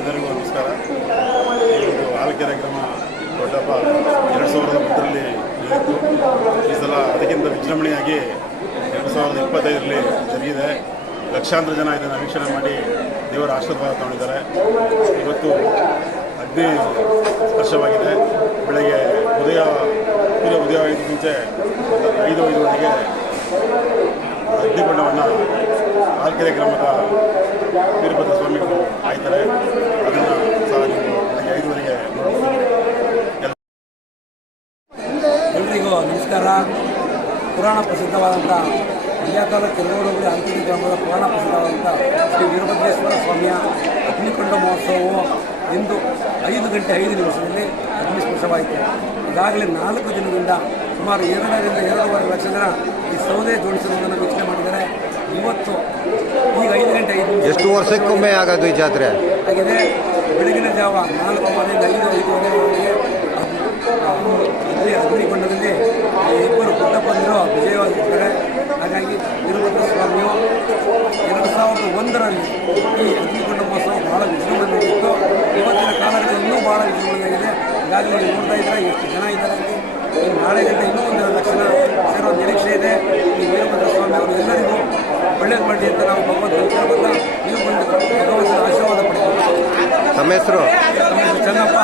ಎಲ್ಲರಿಗೂ ನಮಸ್ಕಾರ. ಇದು ಆಲಕೆರೆ ಗ್ರಾಮ ದೊಡ್ಡಪ್ಪ 2003ರಲ್ಲಿ ನಡೆಯಿತು. ಈ ಸಲ ಅದಕ್ಕಿಂತ ವಿಜೃಂಭಣೆಯಾಗಿ 2025ರಲ್ಲಿ ಜರುಗಿದೆ. ಲಕ್ಷಾಂತರ ಜನ ಇದನ್ನು ವೀಕ್ಷಣೆ ಮಾಡಿ ದೇವರ ಆಶೀರ್ವಾದ ತಗೊಂಡಿದ್ದಾರೆ. ಇವತ್ತು ಅಗ್ನಿ ಸ್ಪರ್ಶವಾಗಿದೆ. ಬೆಳಗ್ಗೆ ಉದಯವಾಗಿದ್ದ ಮುಂಚೆ 5:05 ಅಗ್ನಿಕೊಂಡವನ್ನು ಆಲಕೆರೆ ಗ್ರಾಮದ ವೀರಭದ್ರ ಸ್ವಾಮಿಗಳು ಆಯ್ತಾರೆ. ಅದನ್ನು ಸಹ ನೀವು ಬೆಳಗ್ಗೆ 5 ನೋಡ್ಬೋದು. ಎಲ್ರಿಗೂ ನಮಸ್ಕಾರ. ಪುರಾಣ ಪ್ರಸಿದ್ಧವಾದಂಥ ಮಂಡ್ಯ ಕೆರಗೋಡು ಆಲಕೆರೆ ಗ್ರಾಮದ ಪುರಾಣ ಪ್ರಸಿದ್ಧವಾದಂಥ ಶ್ರೀ ವೀರಭದ್ರೇಶ್ವರ ಸ್ವಾಮಿಯ ಅಗ್ನಿಕೊಂಡ ಮಹೋತ್ಸವವು ಇಂದು 5 ಗಂಟೆ 5 ನಿಮಿಷದಲ್ಲಿ ಅಗ್ನಿಸ್ಪರ್ಶವಾಯಿತು. ಈಗಾಗಲೇ 4 ದಿನದಿಂದ ಸುಮಾರು 2.5 ಲಕ್ಷ ಜನ ಈ ಸೌದೆ ಜೋಡಿಸುವುದನ್ನು ವೀಕ್ಷಣೆ ಮಾಡಿದ್ದಾರೆ. ಇವತ್ತು ಈಗ 5 ಗಂಟೆ 5 ನಿಮಿಷ ಎಷ್ಟು ವರ್ಷಕ್ಕೊಮ್ಮೆ ಆಗೋದು ಈ ಜಾತ್ರೆ ಆಗಿದೆ. ಬೆಳಗಿನ ಜಾವ 4:05 5:05ವರೆಗೆ ಅಗ್ನಿಕೊಂಡದಲ್ಲಿ ಇಬ್ಬರು ಪುಟ್ಟಪ್ಪಂದರು ವಿಜಯವಾಗಿರ್ತಾರೆ. ಹಾಗಾಗಿ ವೀರಭದ್ರ ಸ್ವಾಮಿಯು 2001ರಲ್ಲಿ ಈ ಅಗ್ನಿಕೊಂಡ ಮಹೋತ್ಸವ ಬಹಳ ವಿಜೃಂಭಣೆಯಾಗಿತ್ತು. ಇವತ್ತಿನ ಕಾಲದಲ್ಲಿ ಇನ್ನೂ ಬಹಳ ವಿಜೃಂಭಣೆಯಾಗಿದೆ. ಈಗಾಗಲೇ ನೀವು ನೋಡ್ತಾ ಇದ್ದಾರೆ ಎಷ್ಟು ಜನ ಇದ್ದಾರೆ ಅಲ್ಲಿ. ಈ ನಾಳೆ ಗಂಟೆ ಇನ್ನೂ 1 ಲಕ್ಷ ಸೇರೋ ನಿರೀಕ್ಷೆ ಇದೆ. ಈ ವೀರಭದ್ರ ಸ್ವಾಮಿ ಅವರು ಎಲ್ಲರಿಗೂ ಒಳ್ಳೇದು ಮಾಡಿ ಅಂತ ನಾವು ಭಗವಂತನ ಕೇಳಬಲ್ಲ. ನೀವು ಬಂದು ಭಗವಂತನ ಆಶೀರ್ವಾದ ಪಡೆಯಬೇಕು. ತಮ್ಮ ಹೆಸರು? ಚೆನ್ನಪ್ಪ.